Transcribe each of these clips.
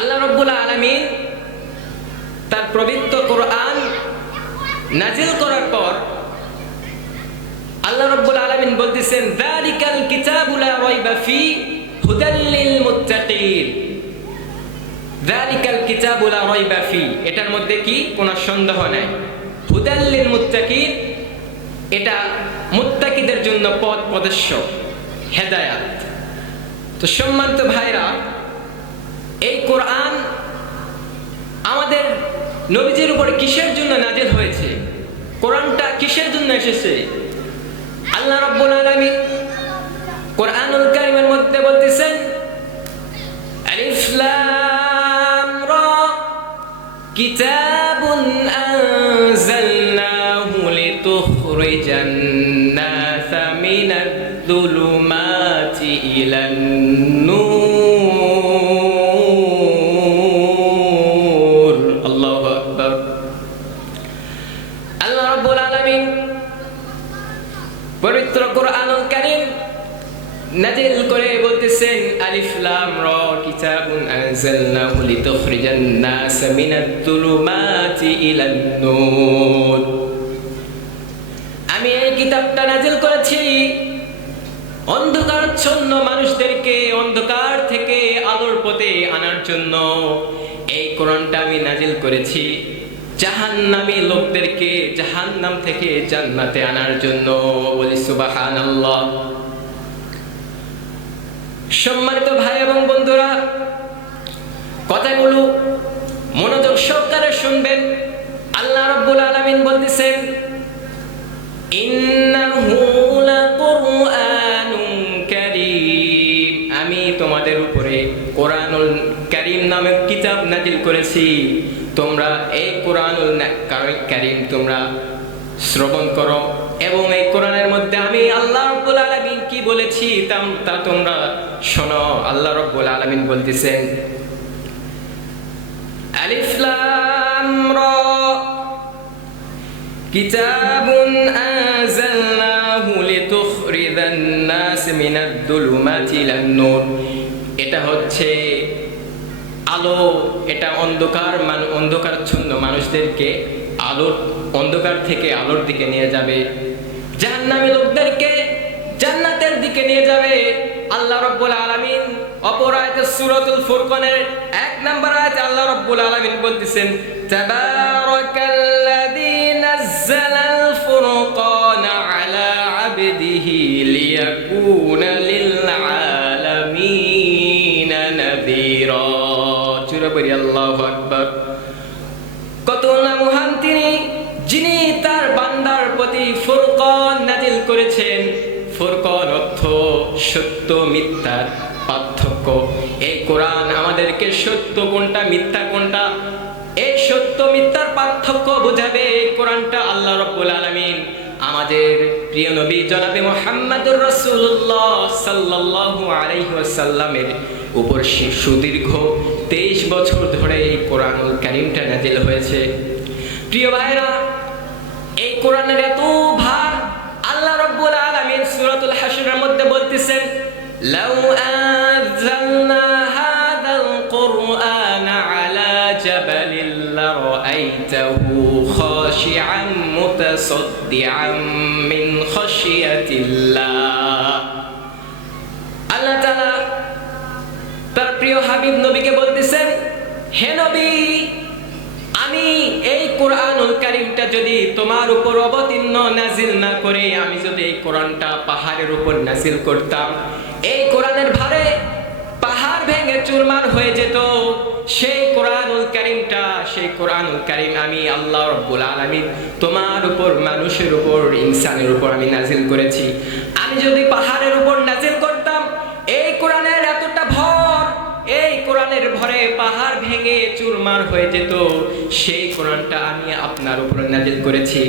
আল্লাহ রাব্বুল আলামিন তার পবিত্র কোরআন নাজিল করার পর আল্লাহ রাব্বুল আলামিন বলতেছেন যালিকাল কিতাবু লা রাইবা ফি হুদাল লিল মুত্তাকিন। যালিকাল কিতাবু লা রাইবা ফি, এটার মধ্যে কি কোনো সন্দেহ নাই। হুদাল লিল মুত্তাকিন, এটা মুত্তাকিদের জন্য পথ প্রদর্শক, হেদায়াত। তো সম্মানিত ভাইরা, এই কোরআন আমাদের নবীজির উপরে কিসের জন্য নাজিল হয়েছে? কোরআনটা কিসের জন্য এসেছে? আল্লাহ রাব্বুল আলামিন কোরআনুল কারীমের মধ্যে বলতেছেন আলিফ লাম রা কিতাবুন আনজালনাহু লিতুখরিজান নাসা মিনাদ যুলুমাতি ইলান নূর। আল্লাহু আকবার। আল্লাহ রাব্বুল আলামিন পবিত্র কোরআনুল কারীম নাজিল করে বলতেছেন আলিফ লাম রা কিতাবুন আনজালনাহু লিতুখরিজান নাসা মিনাদ যুলুমাতি ইলান নূর। আমি এই কিতাবটা নাজিল করেছি অন্ধকারাচ্ছন্ন মানুষদেরকে অন্ধকার থেকে আলোর পথে আনার জন্য। এই কোরআনটা আমি নাজিল করেছি জাহান্নামী লোকদেরকে জাহান্নাম থেকে জান্নাতে আনার জন্য। বলি সুবহানাল্লাহ। সম্মানিত ভাই এবং বন্ধুরা, কথাগুলো মনোযোগ সহকারে শুনবেন। আল্লাহ রাব্বুল আলামিন বলতেছেন ইন্নাহু লাকুরআনুন কারীম, আমি তোমাদের উপরে কোরআনুল কারীম নামক কিতাব নাজিল করেছি। তোমরা এই কোরআনুল কারীম তোমরা শ্রবণ করো এবং এই কোরআনের মধ্যে আমি আল্লাহ রাব্বুল আলামিন কি বলেছি তা তোমরা শোনো। আল্লাহ রাব্বুল আলামিন বলতেছেন আলিফ লাম রা কিতাবুন আনজালনাহু লিতুখরিজান নাস মিনাদ যুলুমাতি ইলান নূর। এটা হচ্ছে আলো, এটা অন্ধকারাচ্ছন্ন মানুষদেরকে আলোর অন্ধকার থেকে আলোর দিকে নিয়ে যাবে, জাহান্নামী লোকদেরকে জান্নাতের দিকে নিয়ে যাবে। আল্লাহ রাব্বুল আলামিন অপর আয়াতে সূরাতুল ফুরকানের 1 নম্বর আয়াতে আল্লাহ রাব্বুল আলামিন বলতেছেন তাবারাকাল্লাযী নাযালাল ফুরকানা আলা আবদিহি লিয়াকুনা লিল আলামিনা নাযীরা। চুরাবরি আল্লাহু আকবার। কত না মহান তিনি, যিনি তার বান্দার প্রতি ফুরকান নাজিল করেছেন। ফুরকান অর্থ সত্য মিথ্যার পার্থক্য। এই কোরআন আমাদেরকে সত্য কোনটা মিথ্যা কোনটা, এই সত্য মিথ্যার পার্থক্য বোঝাবে। এই কোরআনটা আল্লাহ রাব্বুল আলামিন আমাদের প্রিয় নবী জনাবে মুহাম্মদুর রাসূলুল্লাহ সাল্লাল্লাহু আলাইহি ওয়াসাল্লামের উপর সুদীর্ঘ 23 বছর ধরে এই কোরআনুল কারীমটা নাজিল হয়েছে। প্রিয় ভাইরা, এই কোরআনের এত ভার আল্লাহ রাব্বুল আলামিন সূরাতুল হাশরের মধ্যে বলতেছেন লাউ আনজালনা হাযাল কুরআনা আলা জাবালিন লারাআইতাহু খাশিআন মুতাসাদ্দিআন মিন খাশিয়াতিল্লাহ। আল্লাহ তাআলা তার প্রিয় হাবিব নবীকে বলতেছেন হে নবী, আমি এই কোরআনুল কারীমটা যদি তোমার উপর অবতীর্ণ নাজিল না করে আমি যদি এই কোরআনটা পাহাড়ের উপর নাজিল করতাম, এই কোরআনের ভারে পাহাড় ভেঙে চুরমার হয়ে যেত। সেই কোরআনুল কারীম আমি আল্লাহ রাব্বুল আলামিন তোমার উপর, মানুষের উপর, ইনসানের উপর আমি নাজিল করেছি। আমি যদি পাহাড়ের উপর নাজিল করতাম, এই কোরআনের এতটা ভর, এই কোরআনের ভরে পাহাড় ভেঙে চুরমার হয়ে যেত। সেই কোরআনটা আমি আপনার উপরে নাজিল করেছি।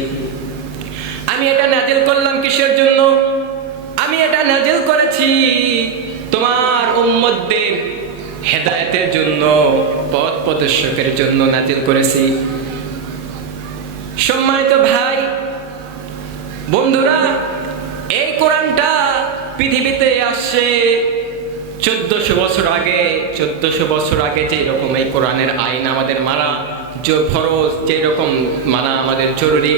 আমি এটা নাজিল করলাম কিসের জন্য? আমি এটা নাজিল করেছি তোমার উম্মতদের হেদায়েতের জন্য, পথ প্রদর্শকের জন্য নাজিল করেছি। সম্মানিত ভাই বন্ধুরা, এই কোরআনটা পৃথিবীতে আসছে 1400 বছর আগে যে রকম এই কোরআনের আইন আমাদের মানা ফরজ, যে রকম মানা আমাদের জরুরি,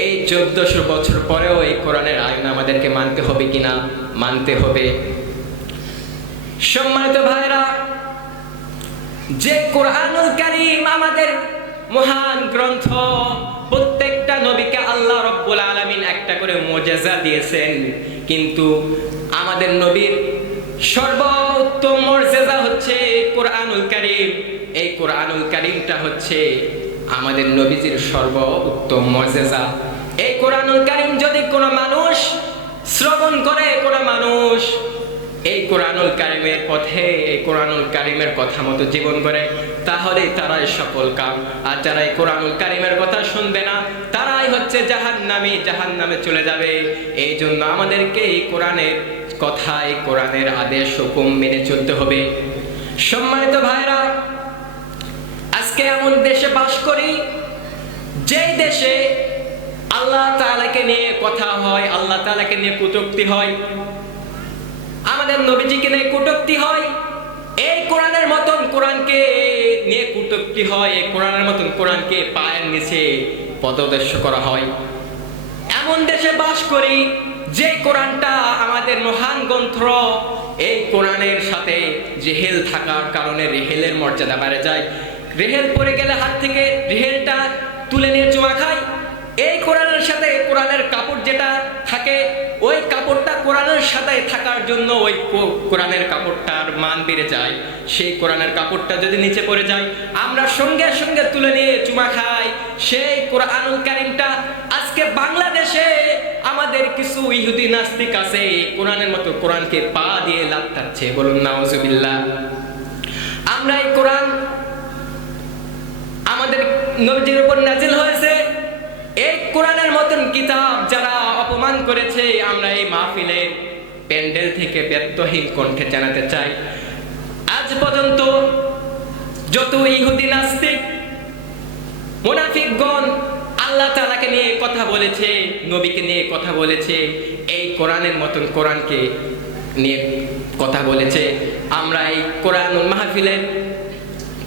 এই 1400 বছর পরেও এই কোরআনের আইন আমাদেরকে মানতে হবে কিনা? মানতে হবে। সম্মানিত ভাইরা, যে কোরআনুল কারীম আমাদের মহান গ্রন্থ, প্রত্যেকটা নবীকে আল্লাহ রাব্বুল আলামিন একটা করে মুজিজা দিয়েছেন, কিন্তু আমাদের নবীর সর্বোত্তম মুজিজা হচ্ছে কোরআনুল কারীম। এই কোরআনুল কারীমটা হচ্ছে আমাদের নবীজির সর্বোত্তম মুজিজা। এই কোরআনুল কারীম যদি কোনো মানুষ শ্রবণ করে, কোনো মানুষ এই কোরআনুল কারীমের পথে, এই কোরআনুল কারীমের কথা মতো জীবন করে, তাহলে তারাই সফল কাম। আর যারা এই কোরআনুল কারীমের কথা শুনবে না, তারাই হচ্ছে জাহান্নামে চলে যাবে। এই জন্য আমাদেরকে এই কোরআনের কথা, এই কোরআনের আদেশ হুকুম মেনে চলতে হবে। সম্মানিত ভাইরা, আজকে এমন দেশে বাস করি, যেই দেশে আল্লাহ তাআলাকে নিয়ে কথা হয়, আল্লাহ তাআলাকে নিয়ে কটূক্তি হয়, আমাদের নবীজিকে নিয়ে কটূক্তি হয়, এই কোরআনের মতন কোরআনকে নিয়ে কটূক্তি হয়, এই কোরআনের মতন কোরআনকে পায়ের নিচে পদদর্শ করা হয়। এমন দেশে বাস করি যে কোরআনটা আমাদের মহান গ্রন্থ, এই কোরআনের সাথে রেহেল থাকার কারণে রেহেলের মর্যাদা বেড়ে যায়। রেহেল পড়ে গেলে হাত থেকে রেহেলটা তুলে নিয়ে চুমা খায়। এই কোরআনের সাথে কোরআনের কাপড় যেটা থাকে, ওই কাপড়টা কোরআনের সাথে থাকার জন্য ওই কোরআনের কাপড়টার মান বেড়ে যায়। সেই কোরআনের কাপড়টা যদি নিচে পড়ে যায়, আমরা সঙ্গে সঙ্গে তুলে নিয়ে চুমা খাই। সেই কোরআনুল কারীমটা আজকে বাংলাদেশে আমাদের কিছু ইহুদি নাস্তিক আছে, এই কোরআনের মতো কোরআনকে পা দিয়ে লাত্তাচ্ছে। বলুন নাউজুবিল্লাহ। আমরা এই কোরআন আমাদের নবীজির উপর নাজিল হয়েছে, এই কোরআনের মতন কিতাব যারা অপমান করেছে, আমরা এই মাহফিলের প্যান্ডেল থেকে ব্যর্থহীন কণ্ঠে জানাতে চাই, আজ পর্যন্ত যত ইহুদি নাস্তিক মুনাফিকগণ আল্লাহ তাআলাকে নিয়ে কথা বলেছে, নবীকে নিয়ে কথা বলেছে, এই কোরআনের মতন কোরআনকে নিয়ে কথা বলেছে, আমরা এই কোরআনুল মাহফিলের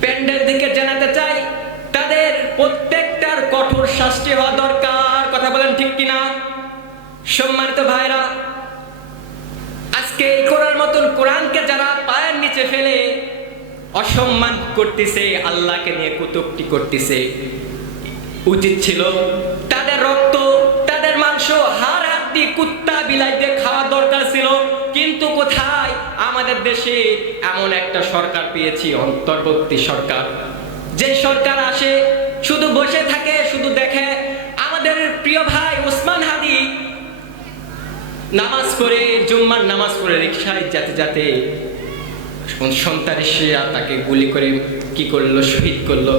প্যান্ডেল থেকে জানাতে চাই, তাদের প্রত্যেকটার কঠোর শাস্তি হওয়া দরকার। কথা বলেন ঠিক কিনা? সম্মানিত ভাইরা, আজকে এই কোরআন মতন কোরআনকে যারা পায়ের নিচে ফেলে অসম্মান করতেছে, আল্লাহকে নিয়ে কটূক্তি করতেছে, উচিত ছিল তাদের রক্ত, তাদের মাংস, হাড় হাড্ডি কুত্তা বিলাইতে খাওয়া দরকার ছিল। কিন্তু কোথায়? আমাদের দেশে এমন একটা সরকার পেয়েছি, অন্তর্বর্তী সরকার, যে সরকার আসে শুধু বসে থাকে, শুধু দেখে। আমাদের প্রিয় ভাই ওসমান হাদি নামাজ পড়ে, জুম্মার নামাজ পড়ে রিকশায় যেতে যেতে সন্ত্রাসীরা তাকে গুলি করে কি করলো? শহীদ করলো।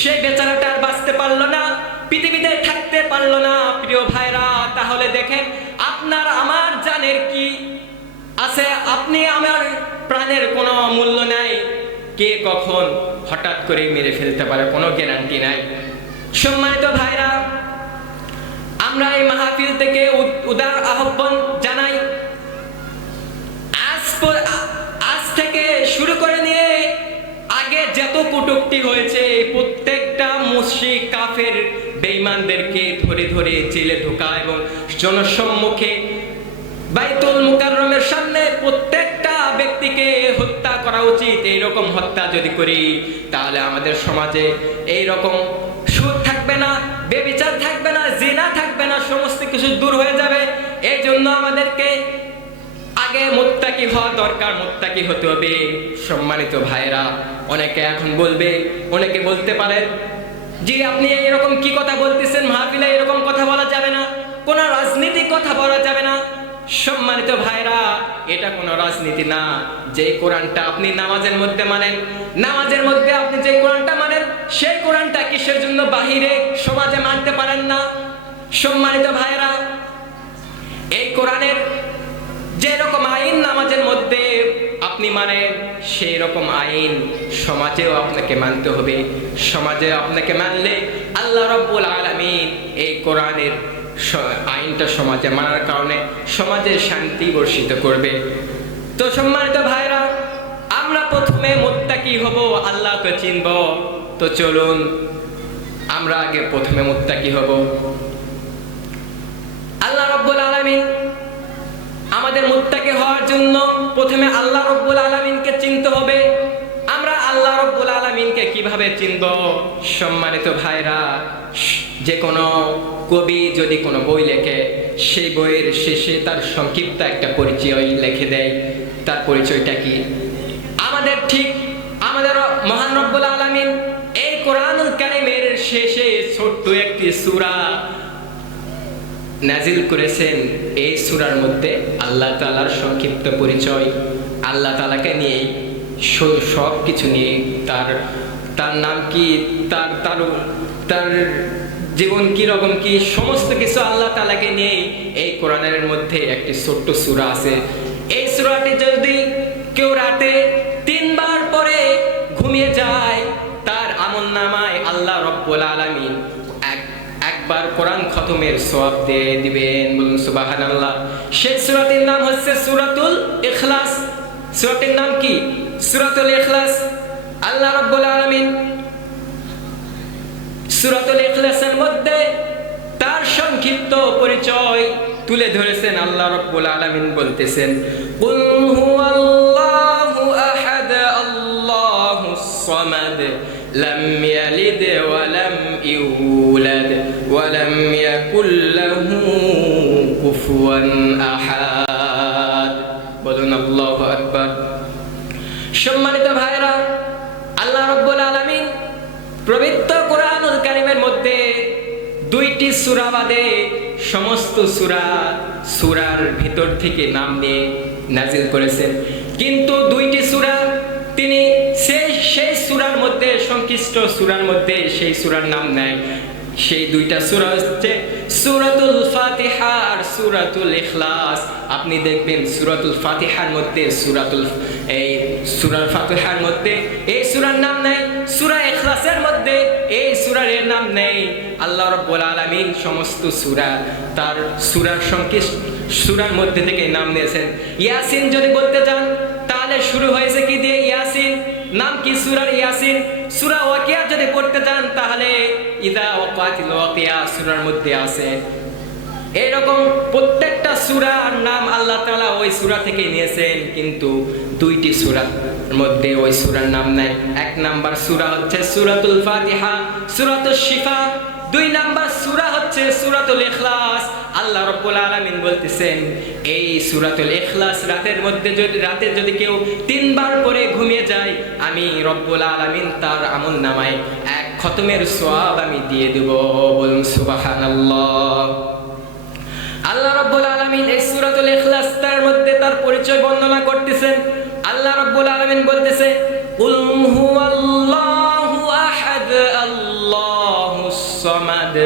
সেই বেচারাটা আর বাঁচতে পারলো না, পৃথিবীতে থাকতে পারলো না। প্রিয় ভাইরা, তাহলে দেখেন আপনার আমার জানের কি আছে? আপনি আমার প্রাণের কোনো মূল্য নাই, কে কখন হঠাৎ করে মেরে ফেলতে পারে কোনো গ্যারান্টি নাই। সম্মানিত ভাইরা, আমরা এই মাহফিল থেকে উদার আহ্বান জানাই, আজ থেকে শুরু করে নিয়ে আগে যত কটূক্তি হয়েছে, প্রত্যেকটা মুশরিক কাফের বেঈমানদেরকে ধরে ধরে জেলে ঢোকা এবং জনসম্মুখে বাইতুল মুকাররমের সামনে প্রত্যেকটা ব্যক্তিকে হত্যা করা উচিত। এইরকম হত্যা যদি করি, তাহলে আমাদের সমাজে এইরকম সুদ থাকবে না, বেবিচার থাকবে না, জিনা থাকবে না, সমস্ত কিছু দূর হয়ে যাবে। এই জন্য আমাদেরকে আগে মুত্তাকি হওয়া দরকার, মুত্তাকি হতে হবে। সম্মানিত ভাইরা, অনেকে এখন বলবে, অনেকে বলতে পারেন, জি আপনি এরকম কি কথা বলতেছেন, মাহফিলে এরকম কথা বলা যাবে না, কোন রাজনীতি কথা বলা যাবে না। সম্মানিত ভাইরা, এটা কোনো রাজনীতি না। যে কোরআনটা আপনি নামাজের মধ্যে মানেন, নামাজের মধ্যে আপনি যে কোরআনটা মানেন, সেই কোরআনটা কিসের জন্য বাহিরে সমাজে মানতে পারেন না? সম্মানিত ভাইরা, এই কোরআনের যে রকম আইন নামাজের মধ্যে আপনি মানেন, সেই রকম আইন সমাজেও আপনাকে মানতে হবে। সমাজে আপনাকে মানলে আল্লাহ রাব্বুল আলামিন এই কোরআনের আইনটা সমাজে মানার কারণে সমাজে শান্তি বর্ষিত করবে। তো সম্মানিত ভাইরা, প্রথমে মুত্তাকি হব, আল্লাহকে চিনব। তো চলুন আমরা আগে প্রথমে মুত্তাকি হব। আল্লাহ রাব্বুল আলামিন আমাদের মুত্তাকি হওয়ার জন্য প্রথমে আল্লাহ রাব্বুল আলামিনকে চিনতে হবে। আমরা আল্লাহ রাব্বুল আলামিনকে কিভাবে চিনব? সম্মানিত ভাইরা, যে কোনো কবি যদি কোনো বই লেখে, সেই বইয়ের শেষে তার সংক্ষিপ্ত একটা পরিচয় লিখে দেয়। তার পরিচয়টা কি? আমাদের ঠিক আমাদের মহান রব্বুল আলামিন এই কোরআনুল কারীমের শেষে ছোট্ট একটি সূরা নাজিল করেছেন। এই সূরার মধ্যে আল্লাহ তাআলার সংক্ষিপ্ত পরিচয়, আল্লাহ তাআলাকে নিয়ে সব কিছু নিয়ে, তার নাম কি, তার জীবন কি রকম, কি সমস্ত কিছু আল্লাহ তাআলাকে নিয়ে এই কোরআনের মধ্যে একটি ছোট্ট সূরা আছে। এই সূরাটি যদি কেউ রাতে 3 বার পরে ঘুমিয়ে যায়, তার আমলনামায় আল্লাহ রাব্বুল আলামিন একবার কোরআন খতমের সওয়াব দিয়ে দিবেন। বলুন সুবহানাল্লাহ। সেই সূরাটির নাম হচ্ছে সূরাতুল ইখলাস। সূরাটির নাম কি? সূরাতুল ইখলাস। আল্লাহ রাব্বুল আলামিন সূরাতুল ইখলাসের মধ্যে তার সংক্ষিপ্ত পরিচয় তুলে ধরেছেন। আল্লাহ রাব্বুল আলামিন বলতেছেন, কুল হুয়াল্লাহু আহাদ আল্লাহুস সামাদ লাম ইয়ালিদ ওয়া লাম ইউলাদ ওয়া লাম ইয়াকুল লাহু কুফুয়ান আহাদ। বলুন আল্লাহু আকবার। সম্মানিত ভাইরা, আল্লাহ রাব্বুল আলামিন পবিত্র কোরআনুল কারীমের মধ্যে 2টি সূরা বাদে সমস্ত সূরার ভিতর থেকে নাম নিয়ে নাজিল করেছেন। কিন্তু 2টি সূরা তিনি সেই সূরার মধ্যে, সংশ্লিষ্ট সূরার মধ্যে সেই সূরার নাম নাই। সেই 2টা সূরা হচ্ছে সূরাতুল ফাতিহা আর সূরাতুল ইখলাস। আপনি দেখবেন সূরাতুল ফাতিহার মধ্যে সূরার ফাতিহার মধ্যে এই সূরার নাম নাই, সূরা ইখলাসের মধ্যে এই সূরার নাম নেই। আল্লাহ রাব্বুল আলামিন সমস্ত তার সূরার মধ্যে থেকে নাম নিয়েছেন। ইয়াসিন যদি বলতে যান তাহলে শুরু হয়েছে কি দিয়ে? ইয়াসিন। নাম কি সূরার? ইয়াসিন। সূরা ওয়াকিয়া যদি পড়তে যান তাহলে ইদা ওয়াকাতিল ওয়াকিয়া সূরার মধ্যে আছে। এরকম প্রত্যেকটা সূরার নাম আল্লাহ তাআলা ওই সূরা থেকে নিয়েছেন, কিন্তু 2টি সূরার মধ্যে ওই সূরার নাম নাই। 1 নাম্বার সূরা হচ্ছে সূরাতুল ফাতিহা, সূরাতুশ শিফা। 2 নাম্বার সূরা হচ্ছে সূরাতুল ইখলাস। আল্লাহ রাব্বুল আলামিন বলতেছেন, এই সূরাতুল ইখলাস রাতে যদি কেউ 3 বার পরে ঘুমিয়ে যায়, আমি রব্বুল আলামিন তার আমলনামায় 1 খতমের সওয়াব আমি দিয়ে দেব। বলুন সুবহানাল্লাহ। আল্লাহ রাব্বুল আলামিন এই সূরাতুল ইখলাস তার মধ্যে তার পরিচয় বর্ণনা করতেছেন। আল্লাহ রাব্বুল আলামিন বলতেছে, কুল হুয়াল্লাহু আহাদ আল্লাহুস সামাদ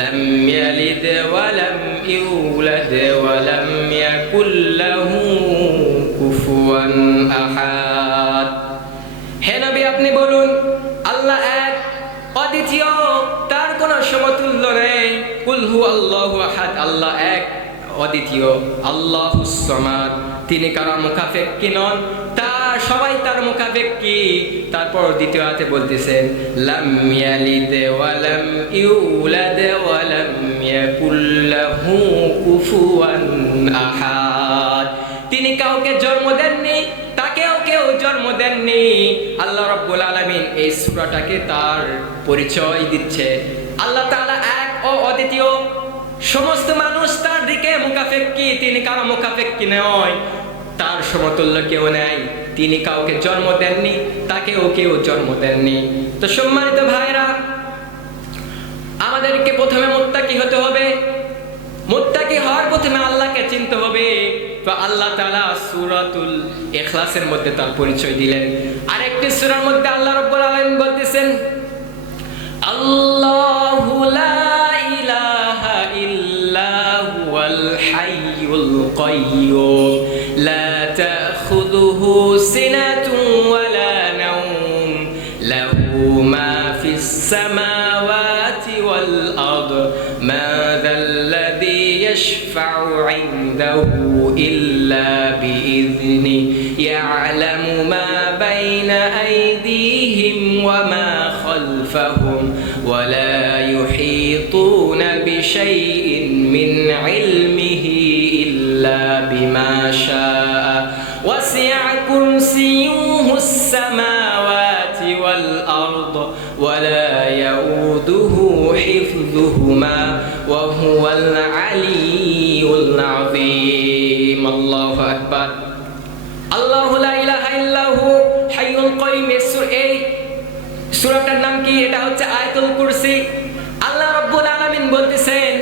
লাম ইয়ালিদ ওয়া লাম ইউলাদ ওয়া লাম ইয়াকুল লাহু কুফুয়ান আহাদ। হে নবী, আপনি বলুন, আল্লাহ এক, অদ্বিতীয়, তার কোনো সমতুল্য নেই। কুল হুয়াল্লাহু আহাদ, আল্লাহ এক, অদ্বিতীয়। আল্লাহুস সামাদ, তিনি কারো মুখাপেক্ষী নন, সবাই তার মুখাপেক্ষী। তারপর দ্বিতীয় আয়াতে বলতেছেন, লাম ইয়ালিদ ওয়া লাম ইউলাদ ওয়া লাম ইয়াকুল লাহু কুফুয়ান আহাদ, তিনি কাউকে জন্ম দেননি, তাকেও কেউ জন্ম দেননি। আল্লাহ রাব্বুল আলামিন এই সূরাটাকে তার পরিচয় দিচ্ছে। আল্লাহ তাআলা এক ও অদ্বিতীয়, সমস্ত মানুষ তার দিকে মুখাপেক্ষী, তিনি কারো মুখাপেক্ষী নয়, তার সমতুল্য কেউ নেই। তিনি কাউকে জন্ম দেননি, তাকেও কেউ জন্ম দেননি। তো সম্মানিত ভাইরা, আমাদেরকে প্রথমে মুত্তাকি হতে হবে। মুত্তাকি হওয়ার প্রথমে আল্লাহকে চিনতে হবে। তো আল্লাহ তাআলা সূরাতুল ইখলাসের মধ্যে তার পরিচয় দিলেন। আরেকটি সূরার মধ্যে আল্লাহ রাব্বুল আলামিন বলতেছেন, আল্লাহু লা ইলাহা ইল্লা হুয়াল হাইয়ুল কাইয়্যুম লা তাখুযুহু সিনাতুন ওয়ালা নাওম লাহু মা ফিস সামাওয়াতি ওয়াল আরদ মা যাল্লাযী ইয়াশফা'ু 'ইনদাহু ইল্লা বিইذনিহি ইয়া'লামু মা বাইনা وما خلفهم ولا يحيطون بشيء من علمه إلا بما شاء وسع كرسيه السماوات والأرض ولا يؤوده حفظهما وهو العلي العظيم الله أكبر الله لا إله إلا هو حي القيوم এই সূরাটার নাম কি? এটা হচ্ছে আয়াতুল কুরসি। আল্লাহ রাব্বুল আলামিন বলতেছেন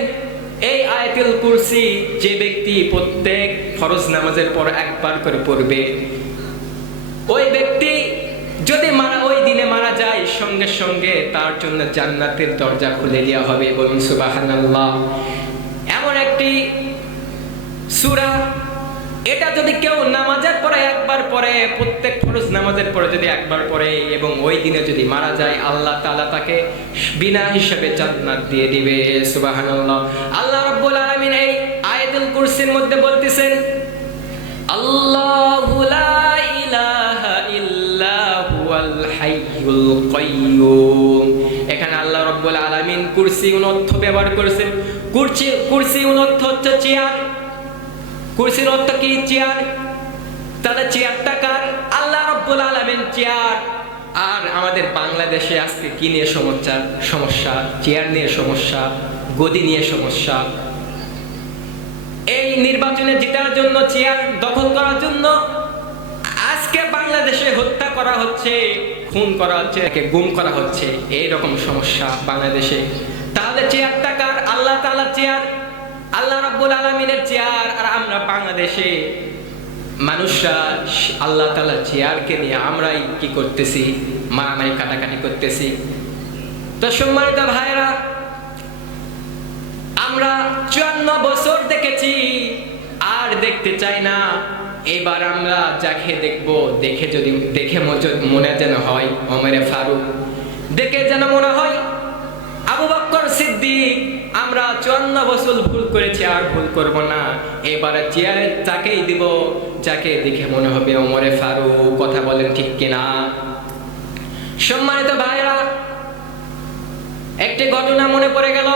এই আয়াতুল কুরসি যে ব্যক্তি প্রত্যেক ফরজ নামাজের পর একবার করে পড়বে, ওই ব্যক্তি যদি ওই দিনে মারা যায় সঙ্গে সঙ্গে তার জন্য জান্নাতের দরজা খুলে দেওয়া হবে। বলুন সুবহানাল্লাহ। এমন একটি সূরা, এটা যদি কেউ নামাজের পরে একবার পড়ে, প্রত্যেক ফরজ নামাজের পরে যদি একবার পড়ে এবং ওই দিনে যদি মারা যায়, আল্লাহ তাআলা তাকে বিনা হিসাবে জান্নাত দিয়ে দিবে। সুবহানাল্লাহ। আল্লাহ রাব্বুল আলামিন এই আয়াতুল কুরসির মধ্যে বলতেছেন আল্লাহু লা ইলাহা ইল্লা হুয়াল হাইয়ুল কাইয়্যুম। এখানে আল্লাহ রাব্বুল আলামিন কুরসি অর্থ ব্যবহার করেছেন। কুরসি অর্থ হচ্ছে চেয়ার। কুরসির অর্থ কি? চেয়ার। তাহলে চেয়ারটা কার? আল্লাহ রাব্বুল আলামিন চেয়ার। আর আমাদের বাংলাদেশে আজকে কি নিয়ে সমস্যা? চেয়ার নিয়ে সমস্যা, গদি নিয়ে সমস্যা। এই নির্বাচনে জেতার জন্য, চেয়ার দখল করার জন্য আজকে বাংলাদেশে হত্যা করা হচ্ছে, খুন করা হচ্ছে, গুম করা হচ্ছে। এই রকম সমস্যা বাংলাদেশে। তাহলে চেয়ারটা কার? আল্লাহ তাআলা চেয়ার, আল্লাহ রাব্বুল আলামিনের চেয়ার। আর আমরা বাংলাদেশে মানুষরা আল্লাহ তাআলা চেয়ারকে নিয়ে আমরাই কি করতেছি? মারামারি কাটাকাটি করতেছি। তো সম্মানিত ভাইরা, আমরা 54 বছর দেখেছি আর দেখতে চাই না। এবার আমরা যাকে দেখবো, দেখে মনে যেন হয় ওমরে ফারুক, দেখে যেন মনে হয় আবু বকর সিদ্দিক। আমরা 54 বছর ভুল করেছি, আর ভুল করব না। এবারে চেয়ারে তাকেই দিব যাকে দেখে মনে হবে ওমরে ফারুক। কথা বলেন ঠিক কিনা? সম্মানিত ভাইরা, একটি ঘটনা মনে পড়ে গেল।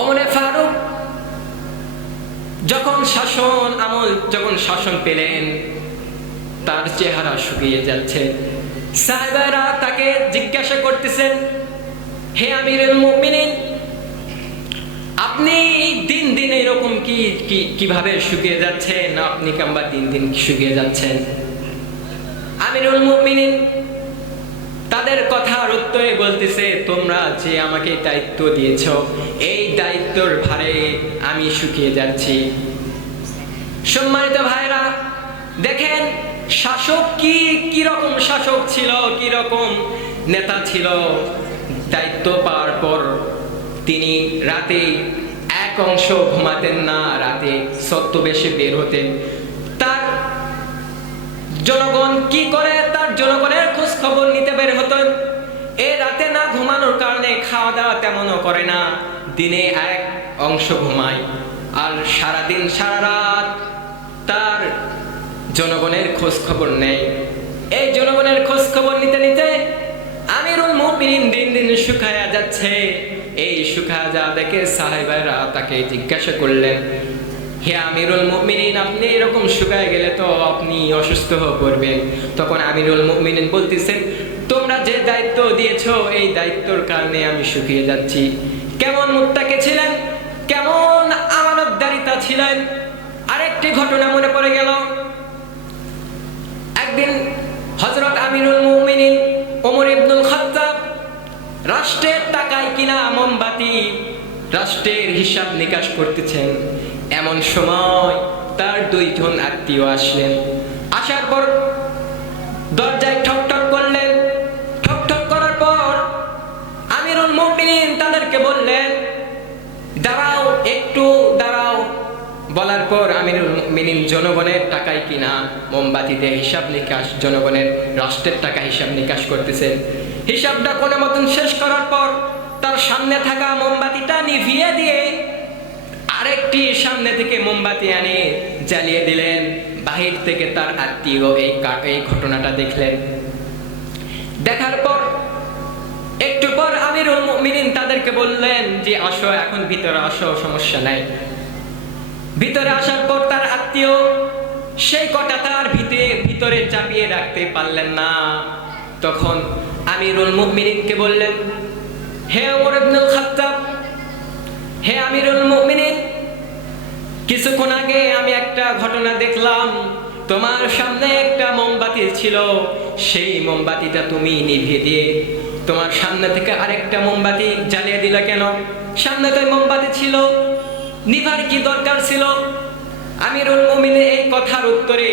ওমরে ফারুক যখন শাসন পেলেন, তার চেহারা শুকিয়ে যাচ্ছে। সাহাবারা তাকে জিজ্ঞাসা করতেছেন, হে আমিরুল মুমিনিন, আপনি দিন দিন এরকম কিভাবে শুকিয়ে যাচ্ছেন? আপনি কেমবা দিন দিন শুকিয়ে যাচ্ছেন? আমিরুল মুমিনিন তাদের কথার উত্তরে বলতেছে, তোমরা যে আমাকে দায়িত্ব দিয়েছো, এই দায়িত্বের ভারে আমি শুকিয়ে যাচ্ছি। সম্মানিত ভাইরা, দেখেন শাসক কি রকম শাসক ছিল, কি রকম নেতা ছিল। দায়িত্ব পাওয়ার পর তিনি রাতে এক অংশ ঘুমাতেন না, রাতে ছদ্মবেশে বের হতেন। তার জনগণ কি করে, তার জনগণের খোঁজ খবর নিতে বের হতেন। এই রাতে না ঘুমানোর কারণে খাওয়া দাওয়া তেমনও করে না, দিনে এক অংশ ঘুমায়। আর সারাদিন সারা রাত তার জনগণের খোঁজ খবর নেয়। এই জনগণের খোঁজ খবর নিতে নিতে আমিরুল মুমিনিন দিন দিন শুকায়া যাচ্ছে। এই শুকায়া যাওয়া দেখে সাহাবারা তাকে জিজ্ঞাসা করলেন, হে আমিরুল মুমিনিন, আপনি এরকম শুকায় গেলে তো আপনি অসুস্থ হয়ে পড়বেন। তখন আমিরুল মুমিনিন বলতেছেন, তোমরা যে দায়িত্ব দিয়েছো, এই দায়িত্বের কারণে আমি শুকিয়ে যাচ্ছি। কেমন মুত্তাকি ছিলেন, কেমন আমানতদারিতা ছিলেন। আরেকটি ঘটনা মনে পড়ে গেল। একদিন হযরত আমিরুল মুমিনিন ওমর ইবনুল খাত্তাব রাষ্ট্রের টাকায় কিনা মোমবাতি, রাষ্ট্রের হিসাব নিকাশ করতেছেন। এমন সময় তার 2 জন আত্মীয় আসলেন। আসার পর দরজায় ঠক ঠক করলেন। ঠক ঠক করার পর আমিরুল মুমিনিন তাদেরকে বললেন, দাঁড়াও, একটু দাঁড়াও। বলার পর আমিরুল মুমিনিন জনগণের টাকায় কিনা মোমবাতি দিয়ে হিসাব নিকাশ, জনগণের রাষ্ট্রের টাকা হিসাব নিকাশ করতেছেন। হিসাবটা কোনো মতন শেষ করার পর তার সামনে থাকা মোমবাতিটা নিভিয়ে দিয়ে আরেকটি সামনে থেকে মোমবাতি আনে জ্বালিয়ে দিলেন। বাহির থেকে তার আত্মীয় এই ঘটনাটা দেখলেন। দেখার পর একটু পর আমিরুল মুমিনিন তাদেরকে বললেন যে আসো, এখন ভিতরে আসো, সমস্যা নাই। ভিতরে আসার পর তার আত্মীয় সেই কটা তার ভিতরে চাপিয়ে রাখতে পারলেন না। তখন আমিরুল মুমিনিনকে বললেন, হে ওমর ইবনুল খাত্তাব, হে আমিরুল মুমিনিন, কিছুক্ষণ আগে আমি একটা ঘটনা দেখলাম। তোমার সামনে একটা মোমবাতি ছিল, সেই মোমবাতিটা তুমি নিভিয়ে দিয়ে তোমার সামনে থেকে আরেকটা মোমবাতি জ্বালিয়ে দিলে কেন? সামনে তো মোমবাতি ছিল, নিভার কি দরকার ছিল? আমিরুল মুমিনিন এই কথার উত্তরে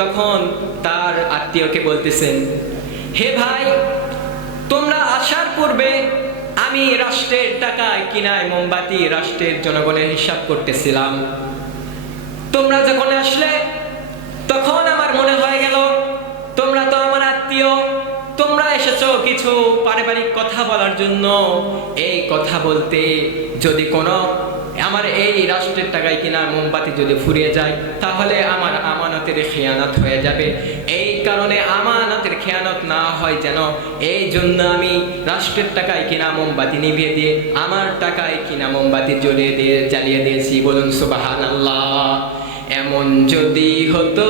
তখন তার আত্মীয়কে বলতেছেন, হে ভাই, তোমরা আসার পূর্বে আমি রাষ্ট্রের টাকায় কিনায় মোমবাতি রাষ্ট্রের জনগণের হিসাব করতেছিলাম। তোমরা যখন আসলে তখন আমার মনে হয়ে গেল তোমরা তো আমার আত্মীয়, তোমরা এসেছো কিছু পারিবারিক কথা বলার জন্য। এই কথা বলতে যদি কোনো আমার এই রাষ্ট্রের টাকায় কিনা মোমবাতি যদি ফুরিয়ে যায়, তাহলে আমার আমানতের খেয়ানত হয়ে যাবে। এই কারণে আমানতের খেয়ানত না হয় যেন, এই জন্য আমি রাষ্ট্রের টাকায় কিনা মোমবাতি নিভিয়ে দিয়ে আমার টাকায় কিনা মোমবাতি জ্বালিয়ে দিয়েছি। বলুন সুবহানাল্লাহ। এমন যদি হতো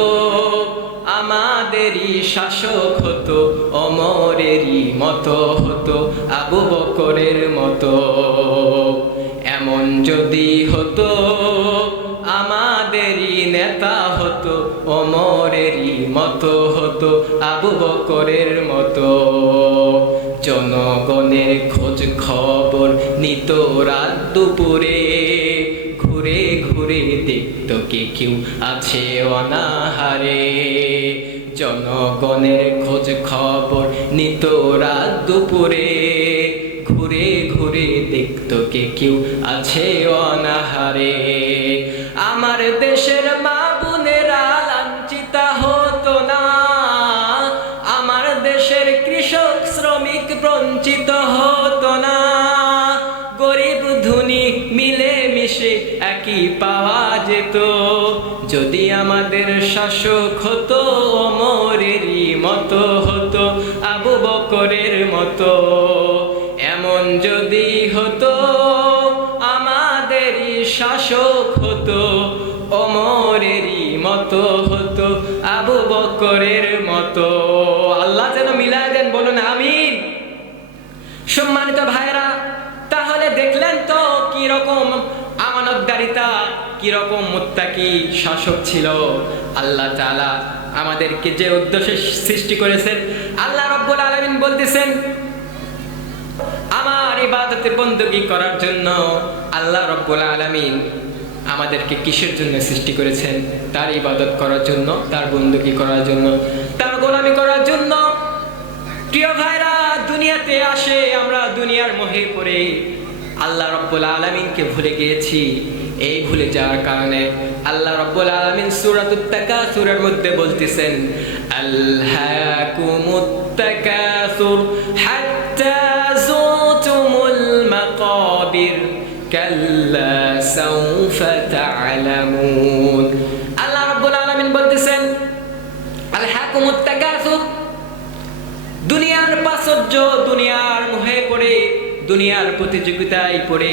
আমাদেরই শাসক হতো, ওমরেরই মতো হতো, আবু বকরের মতো। এমন যদি হতো আমাদেরই নেতা হতো, ওমরেরই মতো হতো, আবু বকরের মতো। জনগণের খোঁজ খবর নিত রাত দুপুরে, ঘুরে ঘুরে দেখত কে কেউ আছে অনাহারে। জনগণের খোঁজ খবর নিত রাত দুপুরে, ঘুরে ঘুরে দেখত কে কেউ আছে অনাহারে। আমার দেশের মা বোনেরা লাঞ্ছিত হতো না, আমার দেশের কৃষক শ্রমিক বঞ্চিত হতো না। গরিব ধনী মিলে মিশে একই পাওয়া যেত, যদি আমাদের শাসক হতো ওমরেরই মতো হতো, আবু বকরের মতো। এমন যদি হতো আমাদেরই শাসক হতো, ওমরেরই মতো হতো, আবু বকরের মতো। আল্লাহ যেন মিলায় দেন, বলুন আমিন। সম্মানিত ভাইরা, তাহলে দেখলেন তো কি রকম আমানতদারিতা, কি রকম মুত্তাকি শাসক ছিল। আল্লাহ তাআলা আমাদেরকে যে উদ্দেশ্যে সৃষ্টি করেছেন, আল্লাহ রাব্বুল আলামিন বলতেছেন আমার ইবাদতের বندگی করার জন্য। আল্লাহ রাব্বুল আলামিন আমাদেরকে কিসের জন্য সৃষ্টি করেছেন? তার ইবাদত করার জন্য, তার বندگی করার জন্য, তার গোলামি করার জন্য। প্রিয় ভাইরা, দুনিয়াতে আসে আমরা দুনিয়ার মোহে পড়ে আল্লাহ রাব্বুল আলামিনকে ভুলে গিয়েছি। এই ভুলে যাওয়ার কারণে আল্লাহ রাব্বুল আলামিন সূরাতুত তাকাসুরের মধ্যে বলতেছেন, আলহাকুমুত তাকাসুর হাত্তা যুরতুমুল মাকাবির কাল্লা সাউফা তা'লামুন। আল্লাহ রাব্বুল আলামিন বলতেছেন আলহাকুমুত তাকাসুর, দুনিয়ার প্রাচুর্য, দুনিয়ার মোহে পড়ে, দুনিয়ার প্রতিযোগিতায় পড়ে,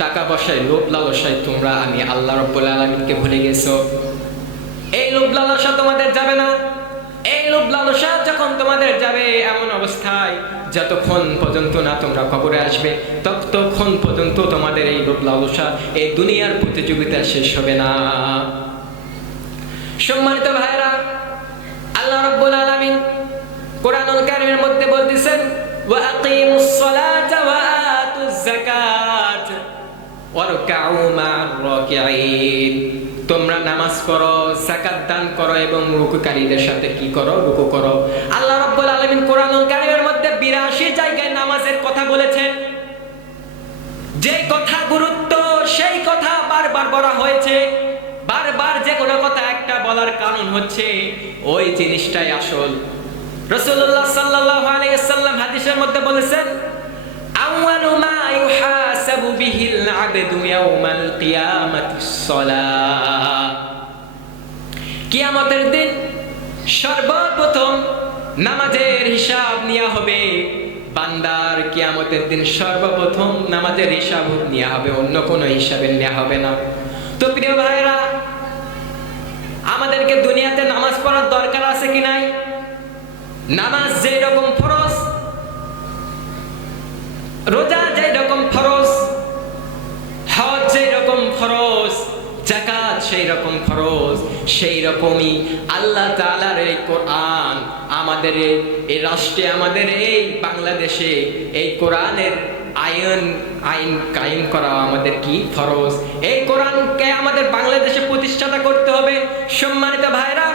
টাকা পয়সায় লোভ লালসায় তোমরা আমি আল্লাহ রাব্বুল আলামিনকে ভুলে গেছো। এই লোভ লালসা তোমাদের যাবে না। এই লোভ লালসা যখন তোমাদের যাবে, এমন অবস্থায় যতক্ষণ পর্যন্ত না তোমরা কবরে আসবে, ততক্ষণ পর্যন্ত তোমাদের এই লোভ লালসা, এই দুনিয়ার প্রতিযোগিতা শেষ হবে না। সম্মানিত ভাইরা, আল্লাহ রাব্বুল আলামিন কোরআনুল কারীমের মধ্যে বলতেছেন, ওয়া আকিমুস সালাতা ওয়া আতুজ যাকাত ওয়ারকাউ মা'আর রাকিঈন। তোমরা নামাজ পড়ো, যাকাত দান করো এবং রুকুকারীদের সাথে কি করো? রুকু করো। আল্লাহ রাব্বুল আলামিন কোরআনুল কারীমের মধ্যে 82 জায়গায় নামাজের কথা বলেছেন। যে কথা গুরুত্ব, সেই কথা বারবার বলা হয়েছে। বারবার যে কোনো কথা একটা বলার কারণ হচ্ছে ওই জিনিসটাই আসল। রাসূলুল্লাহ সাল্লাল্লাহু আলাইহি ওয়াসাল্লাম হাদিসের মধ্যে বলেছেন, আউয়ালু মা ইউহাসাবু বিহিল আবদু ইয়াউমাল কিয়ামাতিস সালাহ। কিয়ামতের দিন সর্বপ্রথম নামাজের হিসাব নেওয়া হবে। বান্দার কিয়ামতের দিন সর্বপ্রথম নামাজের হিসাব নেওয়া হবে, অন্য কোনো হিসাবে নেওয়া হবে না। তো প্রিয় ভাইরা, আমাদেরকে দুনিয়াতে নামাজ পড়ার দরকার আছে কি নাই? নামাজ যেই রকম ফরজ, রোজা যেই রকম ফরজ, হজ যেই রকম ফরজ, যাকাত সেই রকম ফরজ, সেই রকমই আল্লাহ তাআলার এই কোরআন আমাদের এই রাষ্ট্রে, আমাদের এই বাংলাদেশে এই কোরআনের আইন কায়েম করা আমাদের কি ফরজ। এই কোরআনকে আমাদের বাংলাদেশে প্রতিষ্ঠাতা করতে হবে। সম্মানিত ভাইরা,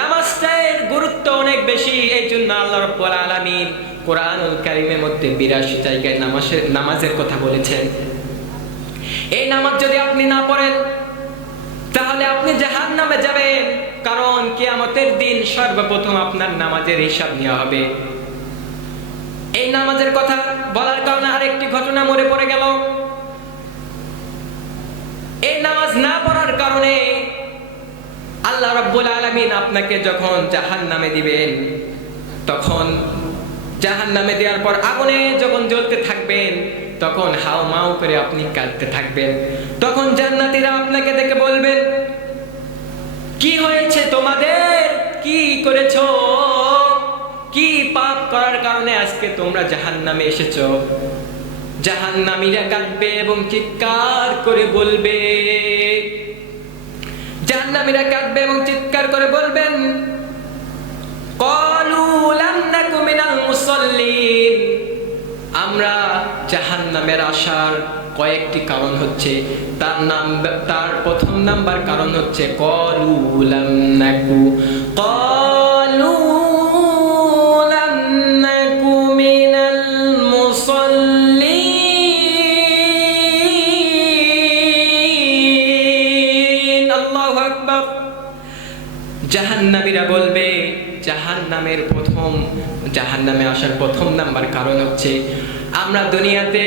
নামাজের গুরুত্ব অনেক বেশি। এই জন্য আল্লাহ রাব্বুল আলামিন কোরআনুল কারীমের মধ্যে ৮২ জায়গায় নামাজের কথা বলেছেন। এই নামাজ যদি আপনি না পড়েন তাহলে আপনি জাহান্নামে যাবেন, কারণ কিয়ামতের দিন সর্বপ্রথম আপনার নামাজের হিসাব নেওয়া হবে। এই নামাজের কথা বলার কারণে আরেকটি ঘটনা মনে পড়ে গেল। এই নামাজ না পড়ার কারণে আল্লাহ রাব্বুল আলামিন আপনাকে যখন জাহান্নামে দিবেন, তখন জাহান্নামে দেওয়ার পর আগুনে যখন জ্বলতে থাকবেন, তখন হাউ মাউ করে আপনি কাঁদতে থাকবেন। তখন জান্নাতীরা আপনাকে দেখে বলবেন, কি হয়েছে তোমাদের? কি করেছো? কি পাপ করার কারণে আজকে তোমরা জাহান্নামে এসেছো? জাহান্নামীরা কাঁদবে এবং চিৎকার করে বলবে, জাহান্নামীরা কাঁদবে এবং চিৎকার করে বলবেন, ক্বালু লাম নাকু মিনাল মুসাল্লিন। আমরা জাহান্নামের আসার কয়েকটি কারণ হচ্ছে, তার প্রথম নাম্বার কারণ হচ্ছে ক্বালু লাম নাকু মিনাল মুসাল্লিন। আল্লাহু আকবার। জাহান্নামীরা বলবে, জাহান্নামে আসার প্রথম নাম্বার কারণ হচ্ছে আমরা দুনিয়াতে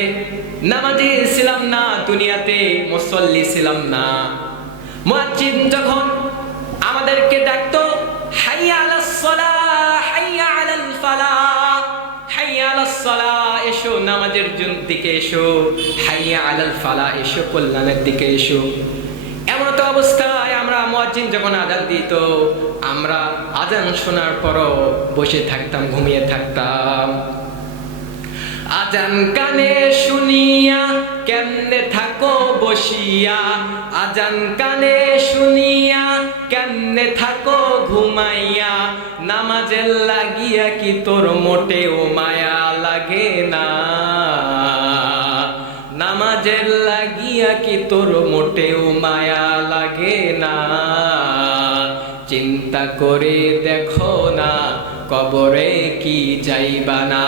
নামাজি ছিলাম না, দুনিয়াতে মুসল্লি ছিলাম না। মুয়াজ্জিন যখন আমাদেরকে ডাকতো, হাইয়া আলাস সালাহ, হাইয়া আলাল ফালাহ, হাইয়া আলাস সালাহ, এসো নামাজের দিকে এসো, হাইয়া আলাল ফালাহ, এসো কল্যাণের দিকে এসো। এমন তো অবস্থায় আমরা মুয়াজ্জিন যখন আযান দিত, আমরা আযান শোনার পরও বসে থাকতাম, ঘুমিয়ে থাকতাম। আযান কানে শুনিয়া কেমনে থাকো বসিয়া, আযান কানে শুনিয়া কেমনে থাকো ঘুমাইয়া, নামাজের লাগিয়া কি তোর মোটেও মায়া লাগে না, নামাজের লাগিয়া কি তোর মোটেও মায়া লাগে না। চিন্তা করে দেখো না কবরে কি যাইবা না,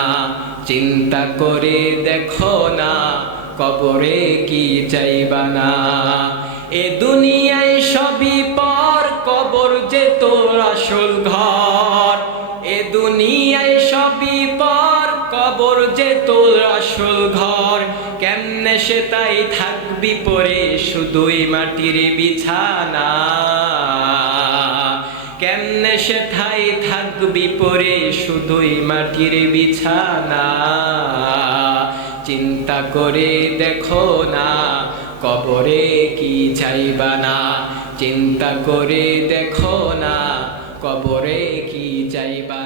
চিন্তা করে দেখো না কবরে কি যাইবা না। এ দুনিয়ায় সবই পর, কবর যে তোর আসল ঘর। এ দুনিয়ায় সবই পর, কবর যে তোর আসল ঘর। কেমনে সে তাই থাকবি পরে শুধুই মাটির বিছানা, কেমনে সে তাই থাকবি পরে শুধুই মাটির বিছানা। চিন্তা করে দেখো না কবরে কি যাইবা না, চিন্তা করে দেখো না কবরে কি যাইবা।